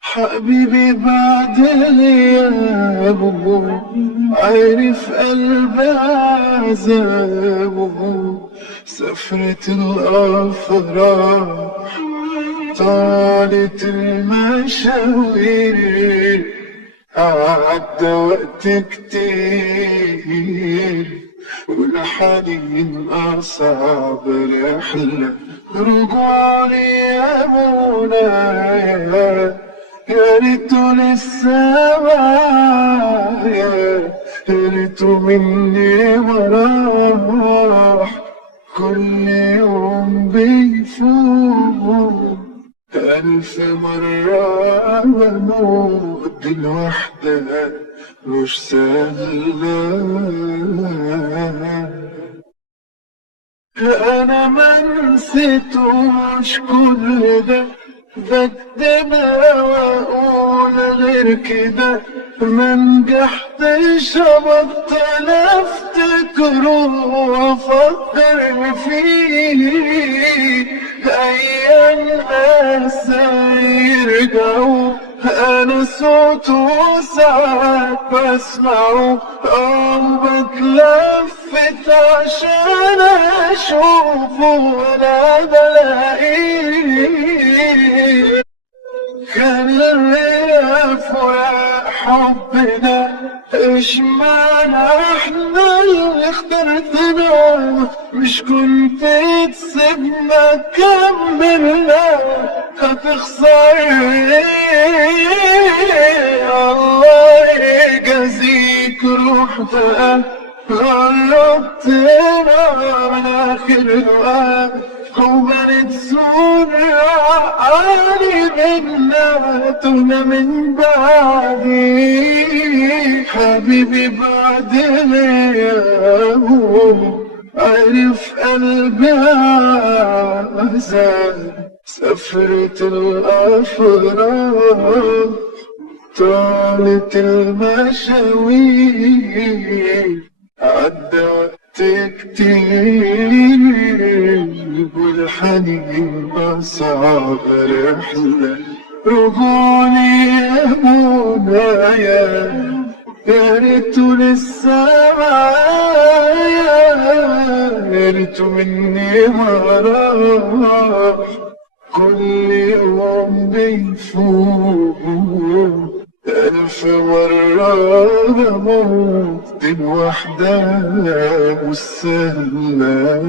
حبيبي بعد غيابه عارف قلبي عذابه. سفرة الأفراح طالت المشاوير، عدى وقت كتير والحنين أصعب رحلة. رجوعي يا منايا يا ريته لسه معايا، يا ريته مني ما راح. كل يوم بيفوت ألف مرة بموت. الوحدة مش سهلة، أنا ما نسيتوش كل ده، بكدب وأقول غير كده. ما نجحتش أبطل أفتكره وأفكر فيه. أيام ناس يرجعوا أنا صوته ساعات بسمعه، بتلفت عشان أشوفه وأنا بلاقيه. كان الرفع حبنا، اشمعنى احنا اللي اخترتنا؟ مش كنت تسيبنا كملنا؟ هتخسر ايه؟ الله يجازيك روح بقى، غلطتنا من اخر الوقت وبنت صورة عالي منا تهنا من بعدي. حبيبي بعد غيابه عرف قلبي عذاب. سفرة الأفراح طالت المشاوير، عدى وقت كتير والحنين أصعب رحلة. رجوني يا منايا يا ريته لسه معايا، يا ريته مني ما راح. كل يوم بيفوت ألف مرة بموت. الوحدة مش سهلة.